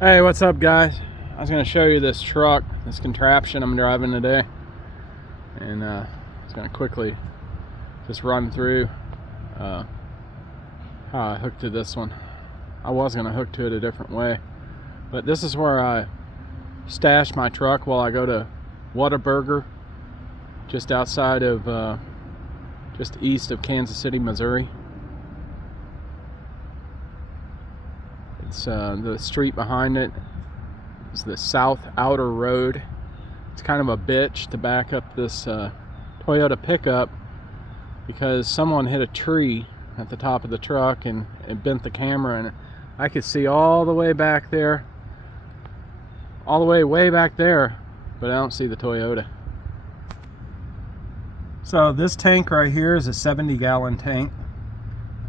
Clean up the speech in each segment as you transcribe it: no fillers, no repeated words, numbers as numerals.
Hey, what's up, guys? I was going to show you this truck, this contraption I'm driving today, and I was going to quickly just run through how I hooked to this one. I was going to hook to it a different way, but this is where I stash my truck while I go to Whataburger, just outside of just east of Kansas City, Missouri. It's the street behind it is the South Outer Road. It's kind of a bitch to back up this Toyota pickup because someone hit a tree at the top of the truck and it bent the camera, and I could see all the way back there, all the way back there, but I don't see the Toyota. So this tank right here is a 70-gallon tank.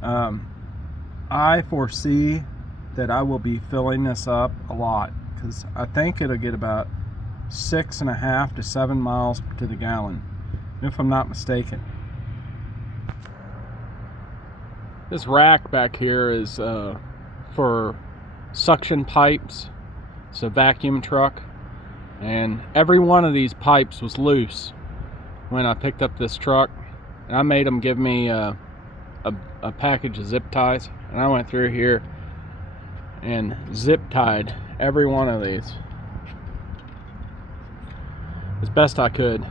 I foresee that I will be filling this up a lot because I think it'll get about 6.5 to 7 miles to the gallon, if I'm not mistaken. This rack back here is for suction pipes. It's a vacuum truck, and every one of these pipes was loose when I picked up this truck, and I made them give me a package of zip ties, and I went through here and zip tied every one of these as best I could.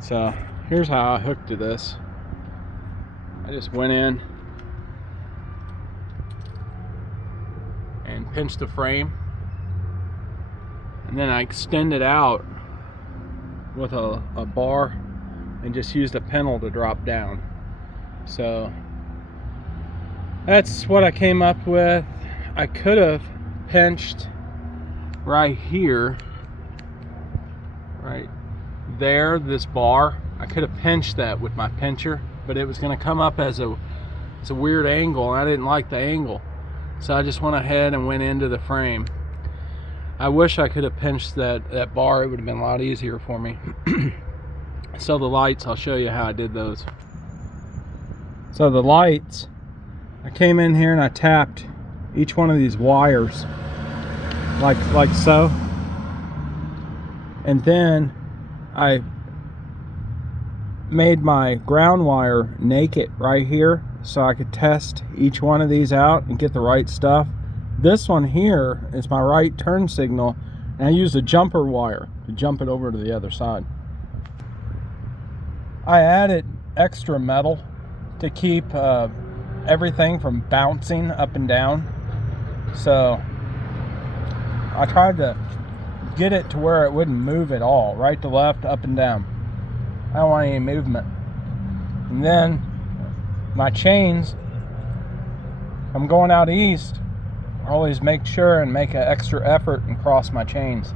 So here's how I hooked to this. I just went in and pinched the frame, and then I extended out with a bar and just used a pennel to drop down. So that's what I came up with. I could have pinched right here, right there, this bar. I could have pinched that with my pincher, but it was going to come up as a weird angle, and I didn't like the angle. So I just went ahead and went into the frame. I wish I could have pinched that bar. It would have been a lot easier for me. So the lights, I'll show you how I did those. So the lights, I came in here and I tapped each one of these wires like so, and then I made my ground wire naked right here so I could test each one of these out and get the right stuff. This one here is my right turn signal, and I used a jumper wire to jump it over to the other side. I added extra metal to keep everything from bouncing up and down. So I tried to get it to where it wouldn't move at all, right to left, up and down. I don't want any movement. And then my chains, I'm going out east, I always make sure and make an extra effort and cross my chains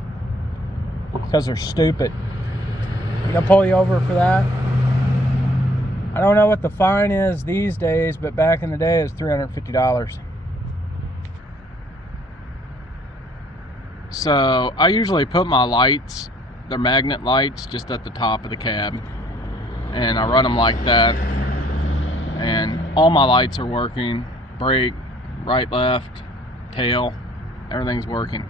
because they're stupid. I'm gonna pull you over for that. I don't know what the fine is these days, but back in the day it was $350. So I usually put my lights, they're magnet lights, just at the top of the cab, and I run them like that, and all my lights are working. Brake, right, left, tail, everything's working.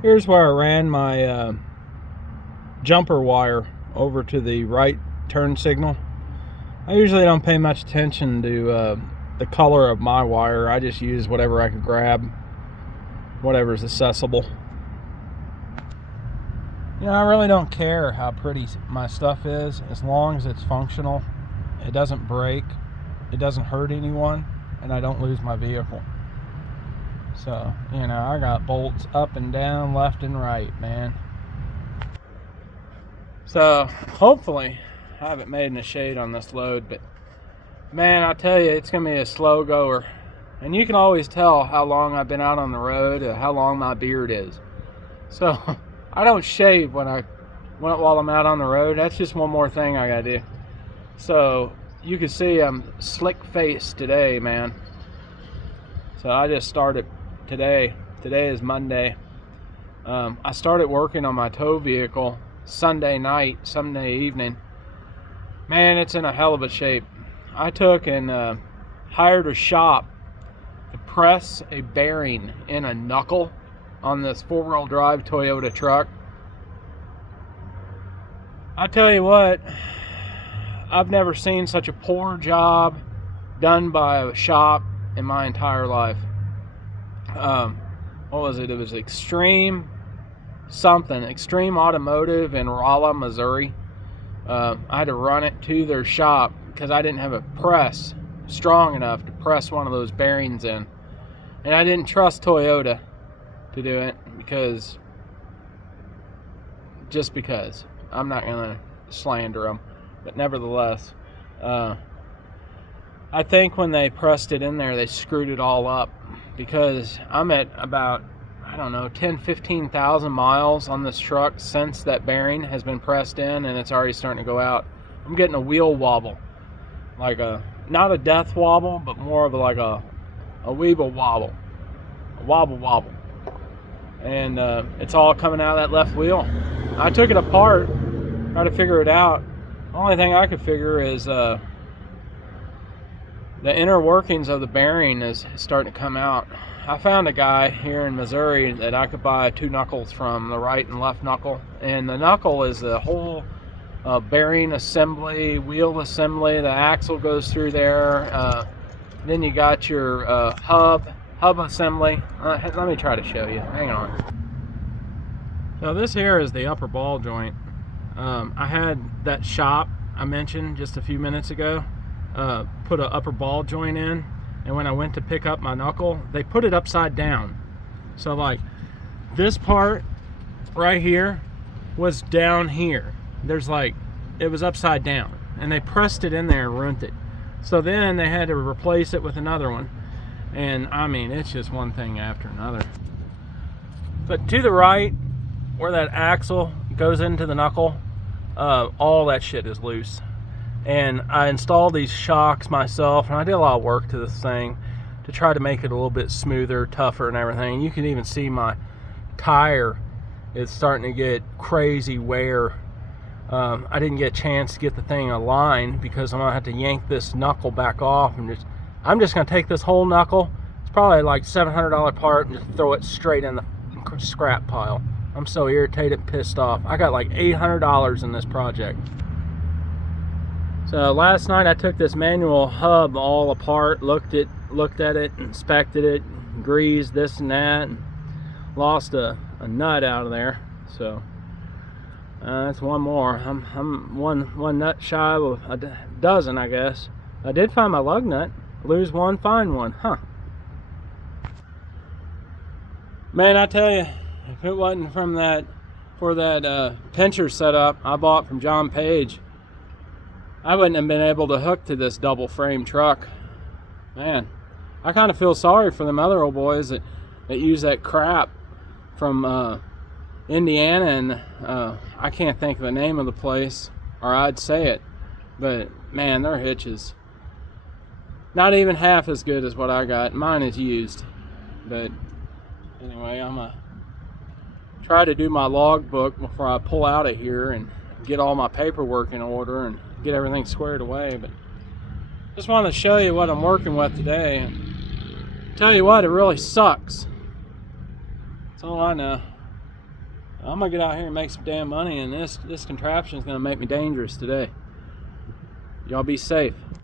Here's where I ran my jumper wire over to the right turn signal. I usually don't pay much attention to the color of my wire. I just use whatever I could grab, whatever's accessible. You know, I really don't care how pretty my stuff is, as long as it's functional, it doesn't break, it doesn't hurt anyone, and I don't lose my vehicle. So, you know, I got bolts up and down, left and right, man. So hopefully I haven't made in the shade on this load, but man, I tell you, it's gonna be a slow goer. And you can always tell how long I've been out on the road, how long my beard is. So I don't shave while I'm out on the road. That's just one more thing I gotta do. So you can see I'm slick faced today, man. So I just started today. Today is Monday. I started working on my tow vehicle Sunday night, Sunday evening. Man, it's in a hell of a shape. I took and hired a shop to press a bearing in a knuckle on this 4-wheel drive Toyota truck. I tell you what, I've never seen such a poor job done by a shop in my entire life. What was it? It was Extreme Automotive in Rolla, Missouri. I had to run it to their shop because I didn't have a press strong enough to press one of those bearings in. And I didn't trust Toyota to do it because I'm not going to slander them. But nevertheless, I think when they pressed it in there, they screwed it all up, because I'm at about, 10,000-15,000 miles on this truck since that bearing has been pressed in, and it's already starting to go out. I'm getting a wheel wobble, not a death wobble, but more of like a weeble wobble, a wobble, and it's all coming out of that left wheel. I took it apart, tried to figure it out. The only thing I could figure is the inner workings of the bearing is starting to come out. I found a guy here in Missouri that I could buy 2 knuckles from, the right and left knuckle. And the knuckle is the whole bearing assembly, wheel assembly. The axle goes through there. Then you got your hub assembly. Let me try to show you. Hang on. So this here is the upper ball joint. I had that shop I mentioned just a few minutes ago put an upper ball joint in, and when I went to pick up my knuckle, they put it upside down. So like this part right here was down here. It was upside down, and they pressed it in there and ruined it. So then they had to replace it with another one, and I mean, it's just one thing after another. But to the right, where that axle goes into the knuckle, all that shit is loose. And I installed these shocks myself, and I did a lot of work to this thing to try to make it a little bit smoother, tougher, and everything. You can even see my tire is starting to get crazy wear. I didn't get a chance to get the thing aligned because I'm gonna have to yank this knuckle back off, and I'm just gonna take this whole knuckle. It's probably like $700 part, and just throw it straight in the scrap pile. I'm so irritated and pissed off. I got like $800 in this project. So last night I took this manual hub all apart, looked at it, inspected it, greased this and that, and lost a nut out of there. So that's one more. I'm one nut shy of a dozen, I guess. I did find my lug nut. Lose one, find one, huh? Man, I tell you, if it wasn't for that pincher setup I bought from John Page, I wouldn't have been able to hook to this double frame truck. Man, I kind of feel sorry for them other old boys that use that crap from Indiana, and I can't think of the name of the place, or I'd say it, but man, their hitches not even half as good as what I got. Mine is used. But anyway, I'm gonna try to do my logbook before I pull out of here and get all my paperwork in order and get everything squared away. But just wanted to show you what I'm working with today, and tell you what, it really sucks. That's all I know. I'm gonna get out here and make some damn money, and this contraption is gonna make me dangerous today. Y'all be safe.